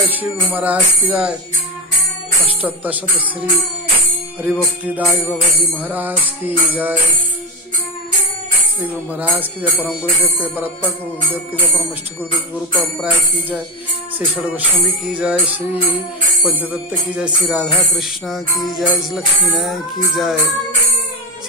जय, श्री गुरु महाराज की जय, अष्टोत्तर शत श्री हरिभक्तिदायी बाबा जी महाराज की जय, श्री गुरु महाराज की जय, परम गुरुदेव के परत्पर गुरुदेव की जय, परम अष्ट गुरुदेव गुरु परंपरा की जय, श्री षड गोस्वामी की जय, श्री पंचदत्त की जय, श्री राधा कृष्ण की जय, श्री लक्ष्मी नारायण की जय।